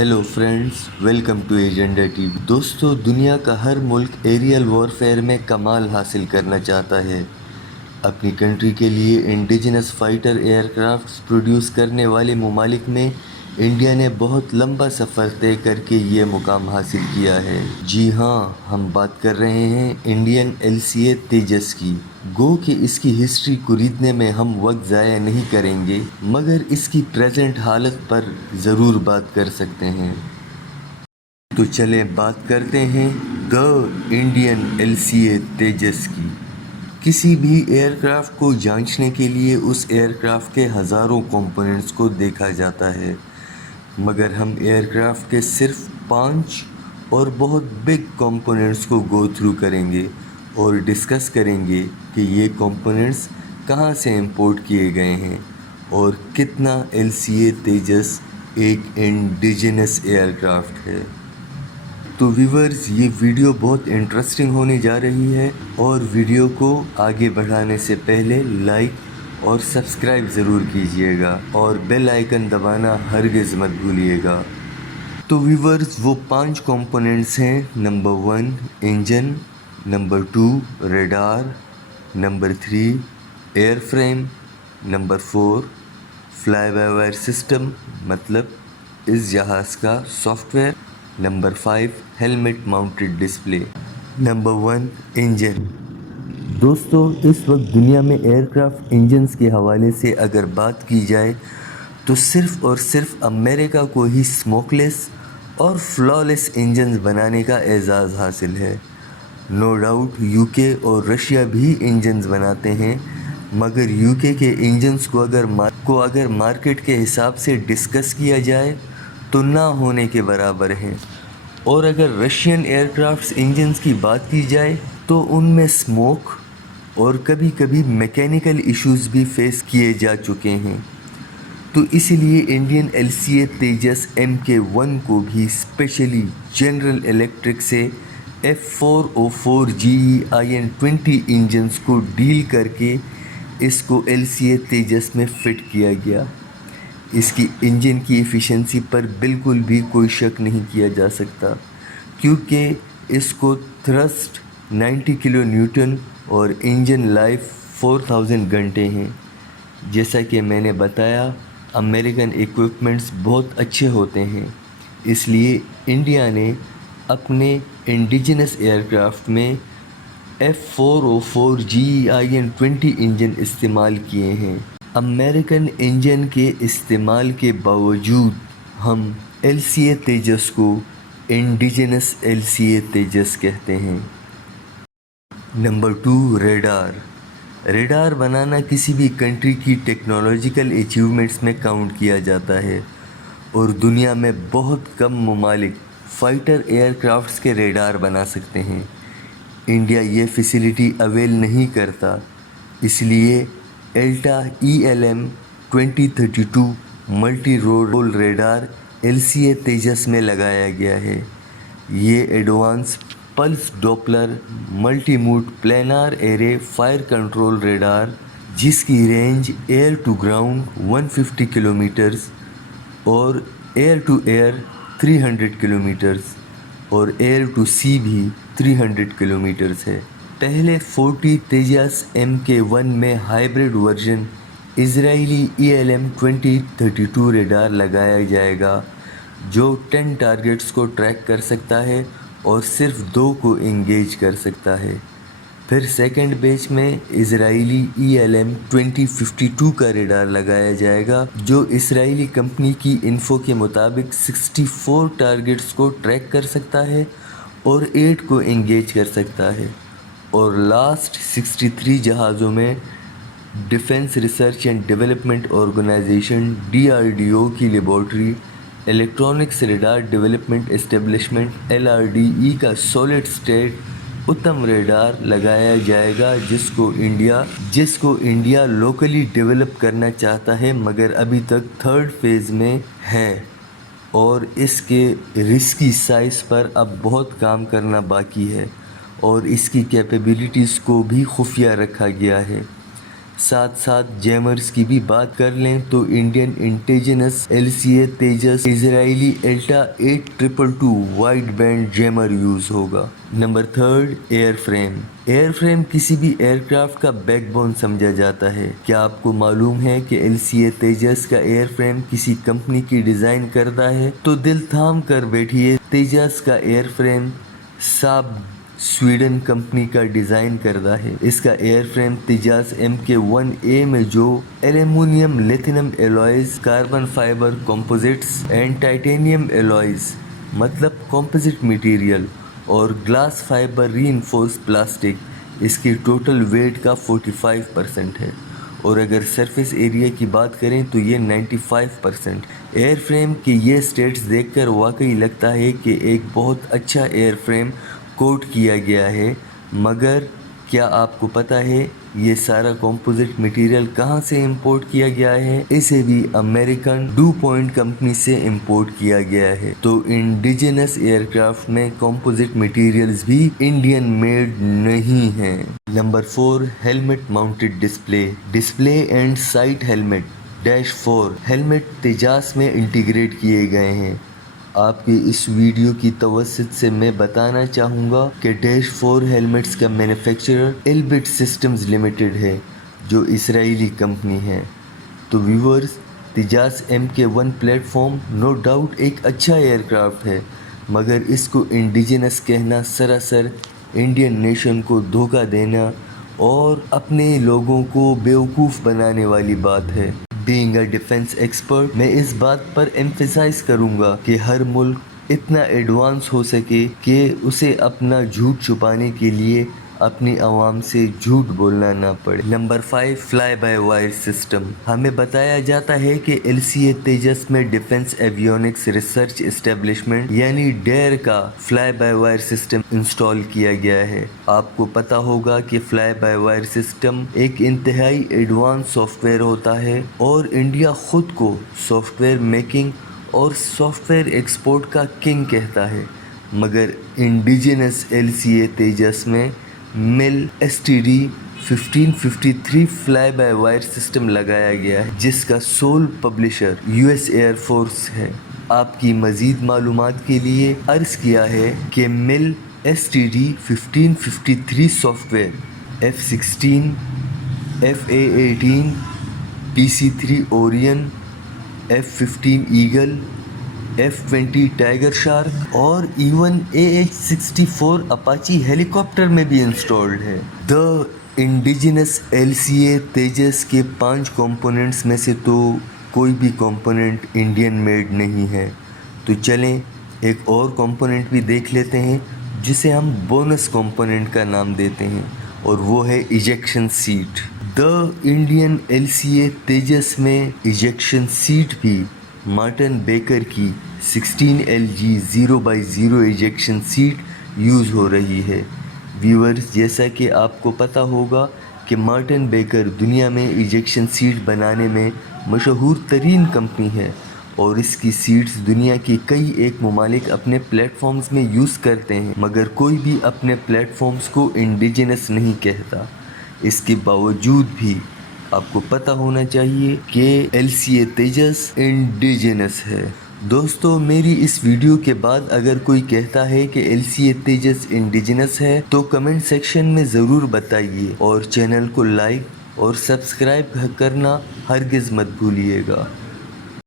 Hello friends, welcome to agenda TV. दोस्तों, दुनिया का हर मुल्क एरियल वॉरफेयर में कमाल हासिल करना चाहता है। अपनी कंट्री के लिए इंडिजिनस फाइटर एयरक्राफ्ट्स प्रोड्यूस करने वाले ममालिक में इंडिया ने बहुत लंबा सफ़र तय करके ये मुकाम हासिल किया है। जी हाँ, हम बात कर रहे हैं इंडियन LCA तेजस की। गो कि इसकी हिस्ट्री खरीदने में हम वक्त ज़ाया नहीं करेंगे, मगर इसकी प्रेजेंट हालत पर ज़रूर बात कर सकते हैं। तो चलें बात करते हैं द इंडियन LCA तेजस की। किसी भी एयरक्राफ्ट को जांचने के लिए उस एयरक्राफ्ट के हज़ारों कंपोनेंट्स को देखा जाता है, मगर हम एयरक्राफ्ट के सिर्फ 5 और बहुत बिग कंपोनेंट्स को गो थ्रू करेंगे और डिस्कस करेंगे कि ये कंपोनेंट्स कहाँ से इंपोर्ट किए गए हैं और कितना LCA तेजस एक इंडिजिनस एयरक्राफ्ट है। तो व्यूअर्स, ये वीडियो बहुत इंटरेस्टिंग होने जा रही है और वीडियो को आगे बढ़ाने से पहले लाइक और सब्सक्राइब ज़रूर कीजिएगा और बेल आइकन दबाना हरगिज़ मत भूलिएगा। तो व्यूअर्स, वो 5 कंपोनेंट्स हैं। Number 1 engine, number 2 radar, number 3 airframe, number 4 fly by wire system मतलब इस जहाज़ का software, number 5 helmet mounted display. Number 1 engine. दोस्तों, इस वक्त दुनिया में एयरक्राफ्ट इंजन्स के हवाले से अगर बात की जाए तो सिर्फ़ और सिर्फ अमेरिका को ही स्मोकलेस और फ्लॉलेस इंजन्स बनाने का एजाज़ हासिल है। नो डाउट UK और रशिया भी इंजन्स बनाते हैं, मगर UK के इंजन्स को अगर मार्केट के हिसाब से डिस्कस किया जाए तो ना होने के बराबर हैं। और अगर रशियन एयरक्राफ्ट्स इंजन्स की बात की जाए तो उनमें स्मोक और कभी कभी मैकेनिकल इश्यूज़ भी फेस किए जा चुके हैं। तो इसीलिए इंडियन LCA तेजस MK1 को भी स्पेशली जनरल इलेक्ट्रिक से F404 GE IN20 इंजन्स को डील करके इसको LCA तेजस में फ़िट किया गया। इसकी इंजन की एफिशिएंसी पर बिल्कुल भी कोई शक नहीं किया जा सकता, क्योंकि इसको थ्रस्ट 90 किलो न्यूटन और इंजन लाइफ 4000 घंटे हैं। जैसा कि मैंने बताया, अमेरिकन इक्विपमेंट्स बहुत अच्छे होते हैं, इसलिए इंडिया ने अपने इंडिजिनस एयरक्राफ्ट में F404 GE IN20 इंजन इस्तेमाल किए हैं। अमेरिकन इंजन के इस्तेमाल के बावजूद हम LCA तेजस को इंडिजिनस LCA तेजस कहते हैं। Number 2 radar. रेडार बनाना किसी भी कंट्री की टेक्नोलॉजिकल अचीवमेंट्स में काउंट किया जाता है और दुनिया में बहुत कम ममालिक फाइटर एयरक्राफ्ट्स के रेडार बना सकते हैं। इंडिया ये फैसिलिटी अवेल नहीं करता, इसलिए Elta ELM 2032 multi role radar LCA Tejas में लगाया गया है। ये advance pulse Doppler multi mode planar array fire control radar, जिसकी range air to ground 150 kilometres और एयर टू एयर 300 किलोमीटर्स और एयर टू सी भी 300 किलोमीटर्स है। पहले 40 तेजस MK1 में hybrid version Israeli ELM 2032 radar लगाया जाएगा, जो 10 टारगेट्स को ट्रैक कर सकता है और सिर्फ 2 को इंगेज कर सकता है। फिर सेकंड बैच में इजरायली ELM 2052 का रेडार लगाया जाएगा, जो इजरायली कंपनी की इन्फो के मुताबिक 64 टारगेट्स को ट्रैक कर सकता है और 8 को इंगेज कर सकता है। और लास्ट 63 जहाज़ों में defence research and development organisation DRDO की laboratory electronics radar development establishment LRDE का सॉलिड स्टेट उत्तम रेडार लगाया जाएगा, जिसको इंडिया लोकली डेवलप करना चाहता है, मगर अभी तक थर्ड फेज़ में है और इसके रिस्की साइज़ पर अब बहुत काम करना बाकी है और इसकी कैपेबिलिटीज़ को भी खुफिया रखा गया है। साथ साथ जैमर्स की भी बात कर लें तो Indian indigenous LCA Tejas Israeli Elta 8222 wide band jammer use होगा। Number 3, airframe. एयरफ्रेम किसी भी एयरक्राफ्ट का बैकबोन समझा जाता है। क्या आपको मालूम है कि LCA तेजस का एयरफ्रेम किसी कंपनी की डिजाइन करता है? तो दिल थाम कर बैठिए, तेजस का एयरफ्रेम साब स्वीडन कंपनी का डिजाइन करता है। इसका एयरफ्रेम तेजस MK1A में जो aluminium lithium alloys, carbon fibre composites and titanium alloys मतलब कंपोजिट मटेरियल और ग्लास फाइबर रीइंफोर्स प्लास्टिक, इसकी टोटल वेट का 45% है। और अगर सरफेस एरिया की बात करें तो ये 95%। एयरफ्रेम के ये स्टेट्स देखकर वाकई लगता है कि एक बहुत अच्छा एयरफ्रेम कोट किया गया है, मगर क्या आपको पता है ये सारा कंपोजिट मटेरियल कहाँ से इंपोर्ट किया गया है? इसे भी अमेरिकन डू पॉइंट कंपनी से इंपोर्ट किया गया है। तो इंडिजिनस एयरक्राफ्ट में कंपोजिट मटेरियल्स भी इंडियन मेड नहीं है। Number 4, helmet mounted display and side helmet -4 helmet Tejas में इंटीग्रेट किए गए हैं। आपकी इस वीडियो की तवज्जुह से मैं बताना चाहूँगा कि -4 हेलमेट्स का मैन्युफैक्चरर एल्बिट सिस्टम्स लिमिटेड है, जो इसराइली कंपनी है। तो व्यूअर्स, तेजस MK1 प्लेटफॉर्म नो डाउट एक अच्छा एयरक्राफ्ट है, मगर इसको इंडिजिनस कहना सरासर इंडियन नेशन को धोखा देना और अपने लोगों को बेवकूफ़ बनाने वाली बात है। बीइंग अ डिफेंस एक्सपर्ट, मैं इस बात पर एम्फेसाइज करूंगा कि हर मुल्क इतना एडवांस हो सके कि उसे अपना झूठ छुपाने के लिए अपनी आवाम से झूठ बोलना ना पड़े। Number 5, fly by wire system. हमें बताया जाता है कि LCA तेजस में डिफेंस एवियोनिक्स रिसर्च एस्टेब्लिशमेंट यानी डेयर का fly by wire system install किया गया है। आपको पता होगा कि फ्लाई बाय वायर सिस्टम एक इंतहाई एडवांस सॉफ्टवेयर होता है और इंडिया खुद को सॉफ्टवेयर मेकिंग और सॉफ्टवेयर एक्सपोर्ट का किंग कहता है, मगर इंडिजिनस LCA तेजस में mil STD 1553 fly by wire system लगाया गया है, जिसका sole publisher US air force है। आपकी मज़ीद मालूमात के लिए अर्ज़ किया है कि मिल STD 1553 software F-16, FA-18, PC-3 Orion, F-15 eagle, F-20 tiger shark और इवन AH-64 अपाची हेलीकॉप्टर में भी इंस्टॉल्ड है। द इंडिजिनस LCA तेजस के 5 कंपोनेंट्स में से तो कोई भी कंपोनेंट इंडियन मेड नहीं है। तो चलें एक और कंपोनेंट भी देख लेते हैं, जिसे हम बोनस कंपोनेंट का नाम देते हैं, और वो है ejection seat. The Indian LCA Tejas में इजेक्शन सीट भी मार्टिन बेकर की 16LG 0/0 इजेक्शन सीट यूज़ हो रही है। व्यूअर्स, जैसा कि आपको पता होगा कि मार्टिन बेकर दुनिया में इजेक्शन सीट बनाने में मशहूर तरीन कंपनी है और इसकी सीट्स दुनिया के कई एक ममालिक अपने प्लेटफॉर्म्स में यूज़ करते हैं, मगर कोई भी अपने प्लेटफॉर्म्स को इंडिजिनस नहीं कहता। इसके बावजूद भी आपको पता होना चाहिए कि LCA तेजस इंडिजिनस है। दोस्तों, मेरी इस वीडियो के बाद अगर कोई कहता है कि LCA तेजस इंडिजिनस है तो कमेंट सेक्शन में ज़रूर बताइए और चैनल को लाइक और सब्सक्राइब करना हरगिज़ मत भूलिएगा।